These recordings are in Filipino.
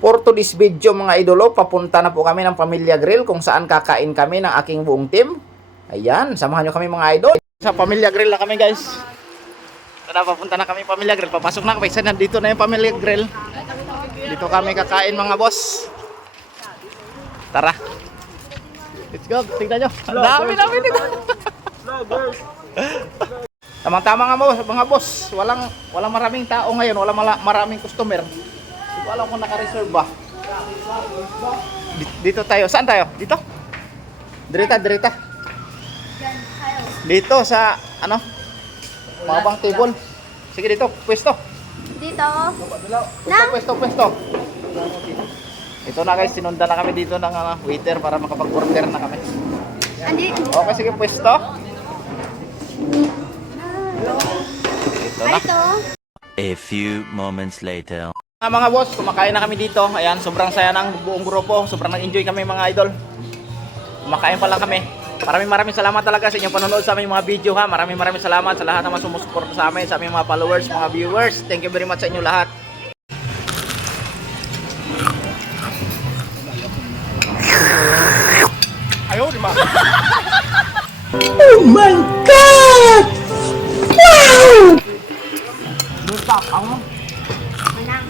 For today's video mga idolo, papunta na po kami ng Pamilya Grill kung saan kakain kami ng aking buong team. Ayan, samahan nyo kami mga idol. Sa Pamilya Grill na kami guys. Tara, papunta na kami Pamilya Grill. Papasok na kami. Nandito na yung Pamilya Grill. Dito kami kakain mga boss. Tara. Let's go. Tignan nyo. Ang dami dito. Tamang-tama nga mga boss. Walang maraming tao ngayon. Walang maraming customer. Hindi ko alam kung naka-reserve ba. Dito tayo. Saan tayo? Dito? Direta. Dito sa mabang table. Sige dito, pwesto. Dito. Na? Pwesto. Ito na guys, sinundan na kami dito ng waiter para makapag-order na kami. Okay, sige pwesto. Ito na. Ito. A few moments later. Mga boss, kumakain na kami dito. Ayan, sobrang saya ng buong grupo. Sobrang nag-enjoy kami mga idol. Kumakain pa lang kami. Maraming salamat talaga sa inyong panonood sa aming mga video ha. Maraming salamat sa lahat ng mga sumusuporta sa amin, sa aming mga followers, mga viewers. Thank you very much sa inyo lahat. Ayaw, di ba? Oh my God! Wow! Manang.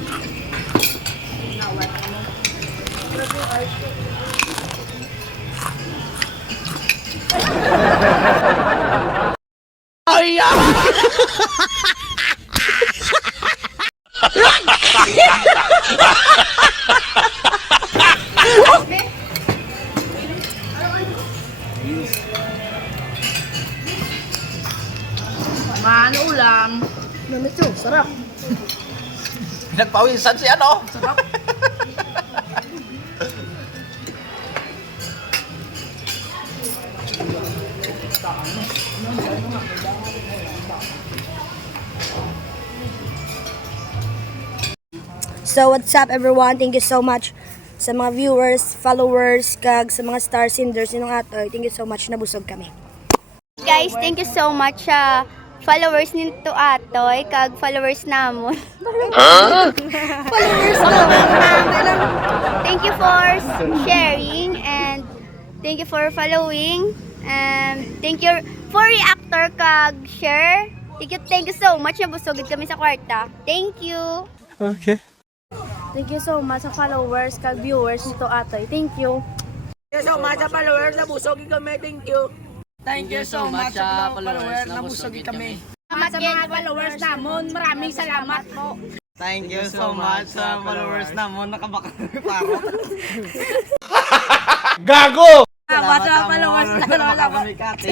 Ano ulam? Namit yun, sarap. Pinagpawisan si ano? Sarap. So what's up everyone? Thank you so much sa mga viewers, followers, kag sa mga star senders ninong atoy. Thank you so much, nabusog kami. Guys, thank you so much sa followers nito atoy kag followers namon. Followers namon. Thank you for sharing and thank you for following and thank you for reactor kag share. Thank you so much, nabusogid kami sa kwarta. Thank you. Thank you so much sa followers, kag viewers nito atoy. Thank you. Thank you so much sa followers, nabusogin kami. Thank you. Thank you so much sa followers, nabusogin kami. Salamat sa mga followers namon. Maraming salamat po. Thank you so much sa followers namon, nakabaka paro. Gago! Salamat sa followers Kami kati.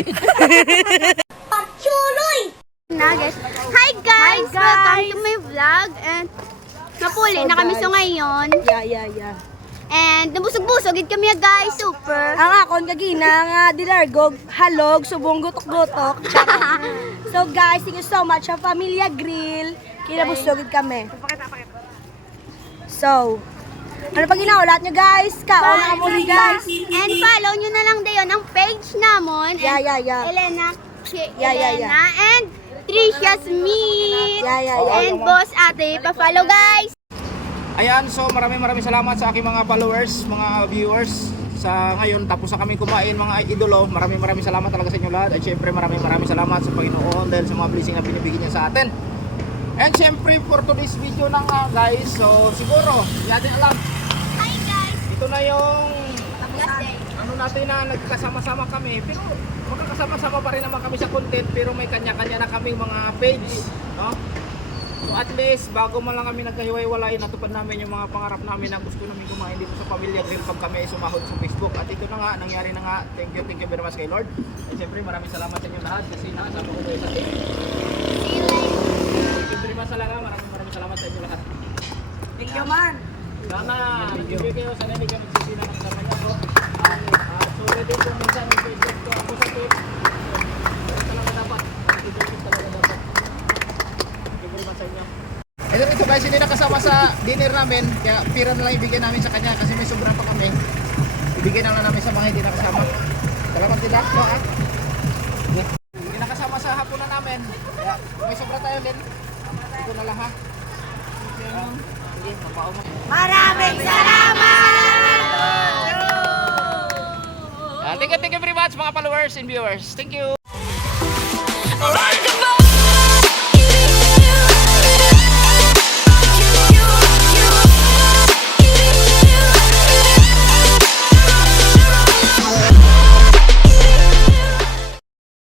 Na guys. Hi guys! Welcome to my vlog and napuli na kami so ngayon. Yeah. And nabusog-busogid kami guys, super. Ang akon kagina nga dilargog, halog, subong gutok-gutok. So guys, thank you so much sa Pamilya Grill. Kinabusogid kami. So, ano pa ginaulat nyo guys? Kaon na muli guys. And follow nyo na lang dayon ang page namon. Yeah. Elena, Yeah. Elena and Tricia Smith. Yeah. And Boss Ate, pa-follow guys. Ayan, so maraming salamat sa aking mga followers, mga viewers. Sa ngayon, tapos na kami kumain mga idolo. Maraming salamat talaga sa inyo lahat. At syempre maraming salamat sa Panginoon dahil sa mga blessing na binibigyan niya sa atin. And syempre for today's video na nga guys, so siguro, hindi natin alam. Hi guys. Ito na yung Last day. ano natin na nagkasama-sama kami. Pero magkakasama-sama pa rin naman kami sa content, pero may kanya-kanya na kaming mga page, no? So at least bago man lang kami nagkahiwa-hiwalay, natupad namin yung mga pangarap namin na gusto namin kumain dito sa Pamilya Grill pag kami ay sumahod sa Facebook. At ito na nga, nangyari na nga. Thank you very much kay Lord. At siyempre maraming salamat sa inyo lahat kasi nakasama ko kayo sa team. See you later. Thank you very much talaga. Maraming salamat sa inyo lahat. Thank you man. Sana, nag-enjoy kayo. Sana hindi kayo magsisina ng kasama niyo ako. So ready po minsan yung Facebook ko ako sa team. Talaga dapat. Talaga dapat. Thank you very much sa inyo. Ito guys, hindi nakasama sa dinner namin. Kaya pira na lang ibigay namin sa kanya kasi may sobra pa kami. Ibigay na lang namin sa mga hindi nakasama. Salamat din ako at hindi nakasama sa hapunan namin. Kaya may sobra tayo din. Ito na lang ha. Sige, mapaumap. Maraming salamat! thank you very much mga followers and viewers. Thank you. Alright.